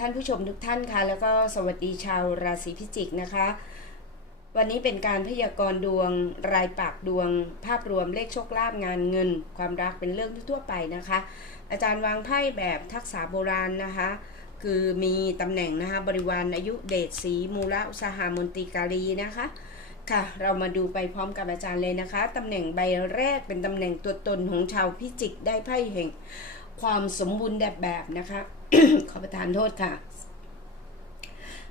ท่านผู้ชมทุกท่านค่ะ แล้วก็สวัสดีชาวราศีพิจิกนะคะ วันนี้เป็นการพยากรณ์ดวงรายปากดวง ภาพรวมเลขโชคลาภงานเงิน ความรักเป็นเรื่องทั่วไปนะคะ อาจารย์วางไพ่แบบทักษะโบราณนะคะ คือมีตำแหน่งนะคะบริวารอายุเดชสีมูลอุสหามนตรีกาลีนะคะค่ะ เรามาดูไปพร้อมกับอาจารย์เลยนะคะตำแหน่งใบแรกเป็นตำแหน่งตัวตนของชาวพิจิกได้ไพ่แห่ง ความสมบูรณ์แบบแบบนะคะ ขอประทานโทษค่ะ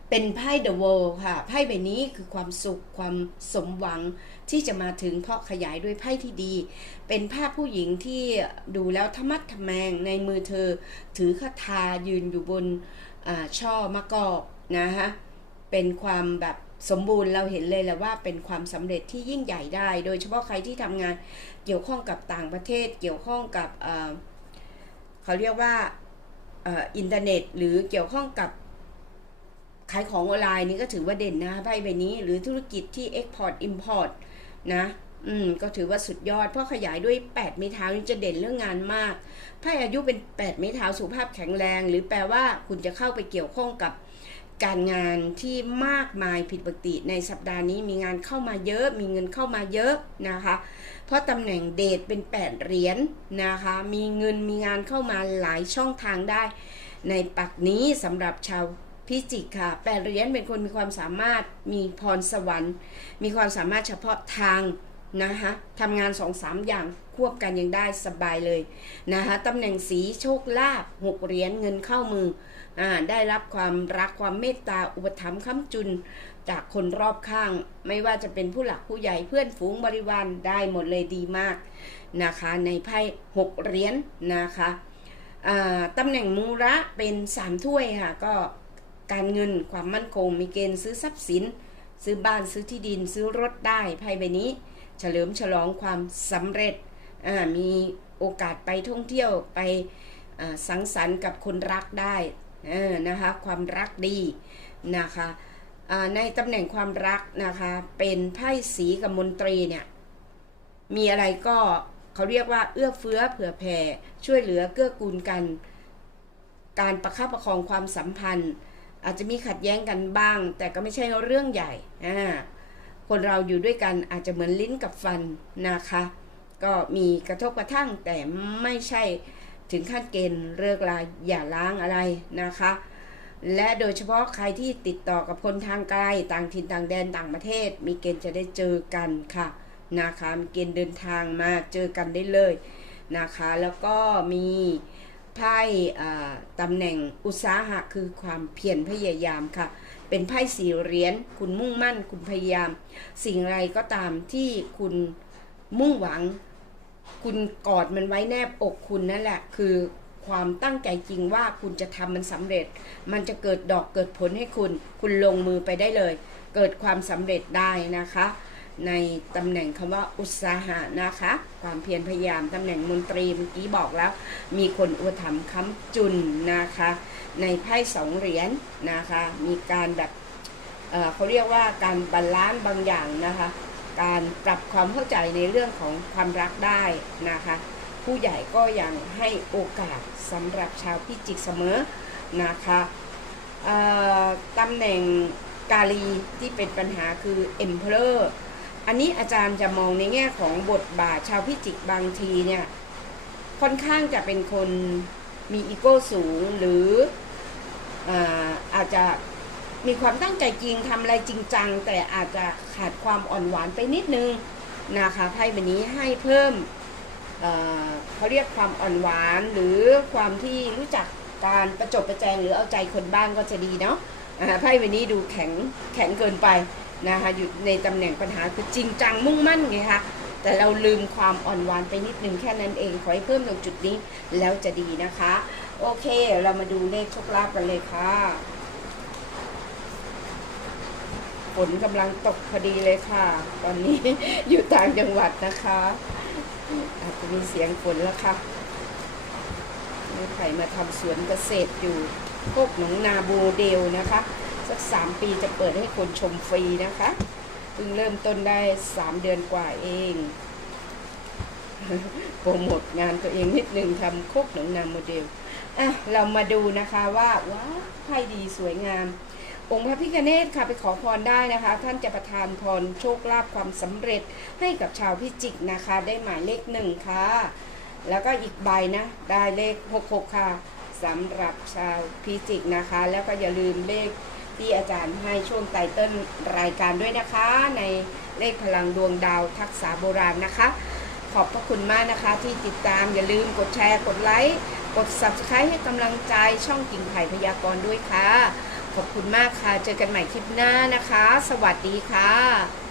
เป็นไพ่เดอะ o ลค่ะ ไพ่ใบนี้คือความสุขความสมหวังที่จะมาถึงเพราะขยายด้วยไพ่ที่ดี เป็นภาพผู้หญิงที่ดูแล้วธรรมัดทแมงในมือเธอ ถือคาถายืนอยู่บนอาช่อมะกอกนะฮะ เป็นความแบบสมบูรณ์เราเห็นเลยแหละว่าเป็นความสำเร็จที่ยิ่งใหญ่ได้ โดยเฉพาะใครที่ทำงานเกี่ยวข้องกับต่างประเทศ เกี่ยวข้องกับเขาเรียกว่า อินเทอร์เน็ต หรือเกี่ยวข้องกับขายของออนไลน์นี่ก็ถือว่าเด่นนะไพ่ใบนี้ หรือธุรกิจที่ Export Import นะอืมก็ถือว่าสุดยอด เพราะขยายด้วย8เมตรเท้านี่จะเด่นเรื่องงานมากไพ่อายุเป็น8เมตรเท้าสุขภาพแข็งแรง หรือแปลว่าคุณจะเข้าไปเกี่ยวข้องกับ การงานที่มากมายผิดปกติในสัปดาห์นี้มีงานเข้ามาเยอะ มีเงินเข้ามาเยอะนะคะ เพราะตำแหน่งเดทเป็น8เหรียญนนะคะ มีเงินมีงานเข้ามาหลายช่องทางได้ ในปักนี้สำหรับชาวพิจิกค่ะแปดเหรียญเป็นคนมีความสามารถมีพรสวรรค์ มีความสามารถเฉพาะทาง นะคะทำงานสองสามอย่างควบกันยังได้สบายเลยนะคะตำแหน่งสีโชคลาภหกเหรียญเงินเข้ามืออ่าได้รับความรักความเมตตาอุปถัมภ์ค้ำจุนจากคนรอบข้าง ไม่ว่าจะเป็นผู้หลักผู้ใหญ่เพื่อนฝูงบริวารได้หมดเลยดีมากนะคะ ในไพ่หกเหรียญนะคะตำแหน่งมูระเป็นสามถ้วยค่ะก็การเงินความมั่นคงมีเกณฑ์ซื้อทรัพย์สิน ซื้อบ้านซื้อที่ดินซื้อรถได้ไพ่ใบนี้ เฉลิมฉลองความสำเร็จ มีโอกาสไปท่องเที่ยวไปสังสรรค์กับคนรักได้นะคะความรักดีนะคะในตำแหน่งความรักนะคะเป็นไพ่สีกับมนตรีเนี่ยมีอะไรก็เขาเรียกว่าเอื้อเฟื้อเผื่อแผ่ช่วยเหลือเกื้อกูลกัน การประคับประคองความสัมพันธ์ อาจจะมีขัดแย้งกันบ้าง แต่ก็ไม่ใช่เรื่องใหญ่อ่า คนเราอยู่ด้วยกันอาจจะเหมือนลิ้นกับฟันนะคะ ก็มีกระทบกระทั่งแต่ไม่ใช่ถึงขั้นเกณฑ์เลิกลาอย่าล้างอะไรนะคะ และโดยเฉพาะใครที่ติดต่อกับคนทางไกลต่างถิ่นต่างแดนต่างประเทศ มีเกณฑ์จะได้เจอกันค่ะนะคะมีเกณฑ์เดินทางมาเจอกันได้เลยนะคะ แล้วก็มี ไพ่ตำแหน่งอุตสาหะคือความเพียรพยายามค่ะ เป็นไพ่สี่เหรียญคุณมุ่งมั่นคุณพยายาม สิ่งไรก็ตามที่คุณมุ่งหวัง คุณกอดมันไว้แนบอกคุณนั่นแหละ คือความตั้งใจจริงว่าคุณจะทำมันสำเร็จ มันจะเกิดดอกเกิดผลให้คุณ คุณลงมือไปได้เลย เกิดความสำเร็จได้นะคะ ในตำแหน่งคำว่าอุตสาหะนะคะ ความเพียรพยายามตำแหน่งมนตรีเมื่อกี้บอกแล้ว มีคนอุปถัมภ์ค้ำจุนนะคะ ในไพ่สองเหรียญนะคะ มีการแบบเเขาเรียกว่าการบาลานซ์บางอย่างนะคะ การปรับความเข้าใจในเรื่องของความรักได้นะคะ ผู้ใหญ่ก็ยังให้โอกาสสำหรับชาวพิจิกเสมอนะคะตำแหน่งกาลีที่เป็นปัญหาคือ Emperor อันนี้อาจารย์จะมองในแง่ของบทบาทชาวพิจิกบางทีเนี่ยค่อนข้างจะเป็นคนมีอีโก้สูงหรืออาอาจจะมีความตั้งใจจริงทำอะไรจริงจัง แต่อาจจะขาดความอ่อนหวานไปนิดนึงนะคะไพ่ใบนี้ให้เพิ่มเเขาเรียกความอ่อนหวานหรือความที่รู้จักการประจบประแจงหรือเอาใจคนบ้างก็จะดีเนาะไพ่ใบนี้ดูแข็งแข็งเกินไป นะคะอยู่ในตำแหน่งปัญหาคือจริงจังมุ่งมั่นไงคะแต่เราลืมความอ่อนหวานไปนิดนึงแค่นั้นเอง ขอให้เพิ่มตรงจุดนี้แล้วจะดีนะคะ โอเคเรามาดูเลขโชคลาภกันเลยค่ะฝนกำลังตกพอดีเลยค่ะ ตอนนี้อยู่ต่างจังหวัดนะคะ อาจจะมีเสียงฝนแล้วค่ะมีใครมาทำสวนเกษตรอยู่พวกหนองนาโบเดลนะคะ สักสามปีจะเปิดให้คนชมฟรีนะคะเพิ่งเริ่มต้นได้สามเดือนกว่าเองโปรโมทงานตัวเองนิดนึงทำโคกหนองนาโมเดลอะเรามาดูนะคะว่าว้าไพ่ดีสวยงาม องค์พระพิฆเนศค่ะไปขอพรได้นะคะ ท่านจะประทานพรโชคลาภความสำเร็จให้กับชาวพิจิกนะคะ ได้หมายเลขหนึ่งค่ะ แล้วก็อีกใบนะ ได้เลข 66 ค่ะสำหรับชาวพิจิกนะคะ แล้วก็อย่าลืมเลข ที่อาจารย์ให้ช่วงไตเติ้ลรายการด้วยนะคะ ในเลขพลังดวงดาวทักษะโบราณนะคะ ขอบพระคุณมากนะคะที่ติดตามอย่าลืมกดแชร์กดไลค์กด subscribe ให้กำลังใจช่องกิ่งไผ่พยากรณ์ด้วยค่ะ ขอบคุณมากค่ะ เจอกันใหม่คลิปหน้านะคะ สวัสดีค่ะ